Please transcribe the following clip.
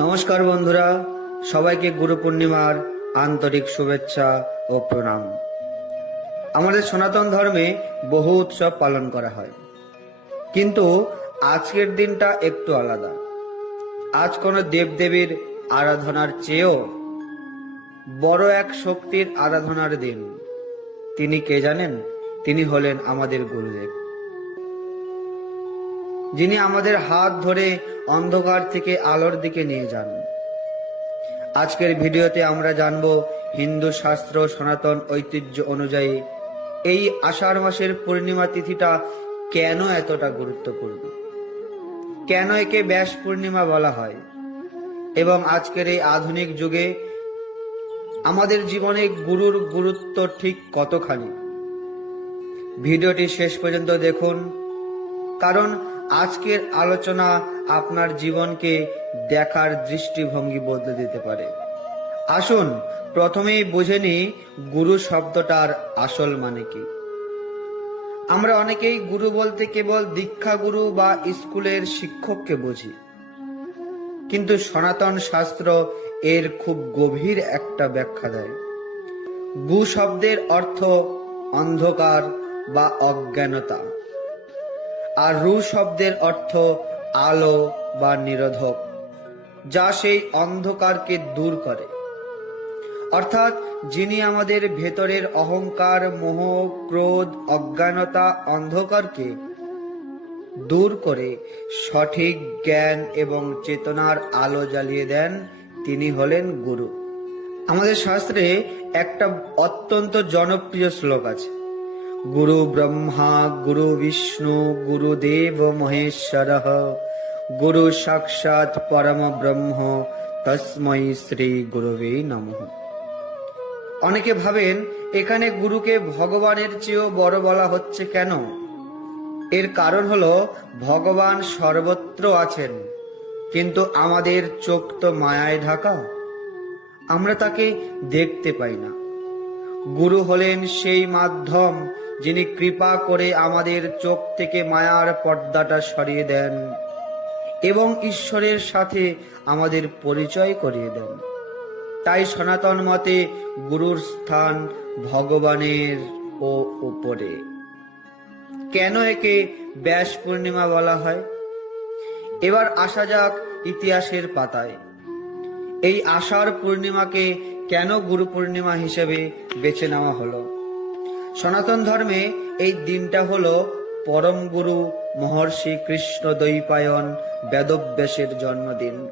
নমস্কার বন্ধুরা, সবাইকে গুরু পূর্ণিমার আন্তরিক শুভেচ্ছা ও প্রণাম। আমাদের সনাতন ধর্মে বহু উৎসব পালন করা হয়, কিন্তু আজকের দিনটা একটু আলাদা। আজ কোনো দেবদেবীর আরাধনার চেয়েও বড় এক শক্তির আরাধনার দিন। তিনি কে জানেন? তিনি হলেন আমাদের গুরুদেব, যিনি আমাদের হাত ধরে অন্ধকার থেকে আলোর দিকে নিয়ে যান। আজকের ভিডিওতে আমরা জানব হিন্দু শাস্ত্র সনাতন ঐতিহ্য অনুযায়ী এই আষাঢ় মাসের পূর্ণিমা তিথিটা কেন এতটা গুরুত্বপূর্ণ, কেন একে ব্যাস পূর্ণিমা বলা হয়, এবং আজকের এই আধুনিক যুগে আমাদের জীবনে গুরুর গুরুত্ব ঠিক কতখানি। ভিডিওটি শেষ পর্যন্ত দেখুন, কারণ আজকের আলোচনা আপনার জীবনকে দেখার দৃষ্টিভঙ্গি বদলে দিতে পারে। আসুন প্রথমেই বুঝে নিই গুরু শব্দটার আসল মানে কি। আমরা অনেকেই গুরু বলতে কেবল দীক্ষা গুরু বা স্কুলের শিক্ষককে বুঝি, কিন্তু সনাতন শাস্ত্র এর খুব গভীর একটা ব্যাখ্যা দেয়। গু শব্দের অর্থ অন্ধকার বা অজ্ঞানতা, আর রু শব্দের অর্থ আলো বা নিরোধক, যা সেই অন্ধকারকে দূর করে। অর্থাৎ যিনি আমাদের ভেতরের অহংকার, মোহ, ক্রোধ, অজ্ঞানতা, অন্ধকারকে দূর করে সঠিক জ্ঞান এবং চেতনার আলো জ্বালিয়ে দেন, তিনি হলেন গুরু। আমাদের শাস্ত্রে একটা অত্যন্ত জনপ্রিয় শ্লোক আছে, গুরু ব্রহ্মা গুরু বিষ্ণু গুরুদেব মহেশ্বরঃ গুরু সাক্ষাৎ পরম ব্রহ্ম তস্मै শ্রী গুরুবে নমঃ। অনেকে ভাবেন এখানে গুরুকে ভগবানের চেয়েও বড় বলা হচ্ছে কেন? এর কারণ হলো ভগবান সর্বত্র আছেন, কিন্তু আমাদের চোখ তো মায়ায় ঢাকা, আমরা তাকে দেখতে পাই না। গুরু হলেন সেই মাধ্যম যিনি কৃপা করে আমাদের চোখ থেকে মায়ার পর্দাটা সরিয়ে দেন এবং ঈশ্বরের সাথে আমাদের পরিচয় করিয়ে দেন। তাই সনাতন মতে গুরুর স্থান ভগবানের ও উপরে। কেন একে ব্যাস পূর্ণিমা বলা হয়? এবার আসা যাক ইতিহাসের পাতায়। এই আষাঢ় পূর্ণিমাকে কেন গুরু পূর্ণিমা হিসেবে বেছে নেওয়া হলো? সনাতন ধর্মে এই দিনটা হলো পরম গুরু মহর্ষি কৃষ্ণ দ্বৈপায়ন বেদব্যাসের জন্মদিন।